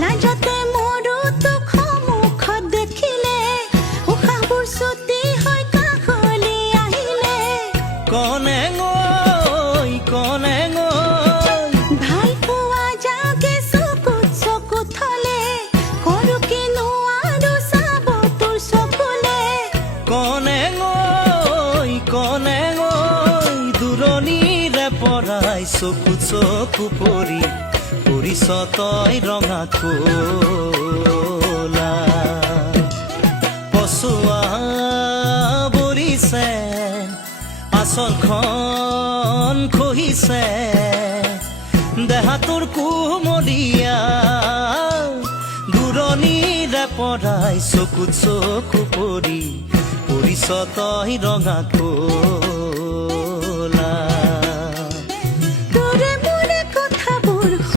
লাজতে মোৰো তোক সন্মুখত দেখিলে উশাহবোৰ ছুটি হৈ কাষলৈ আহিলে কনেঙ ভাল পোৱা যাকে চকুত চকুত থলে কৰো কিনো আৰু চাব তোৰ চকুলে কনেঙ দূৰণিৰে পৰাই চকু চকু পৰিছ তই ৰঙা কোলা পচোৱা বৰিছে আচলখন খহিছে দেহাটোৰ কুমলীয়া দূৰণিৰে পৰাই চকুত চকু পৰিছ তই ৰঙা কোলা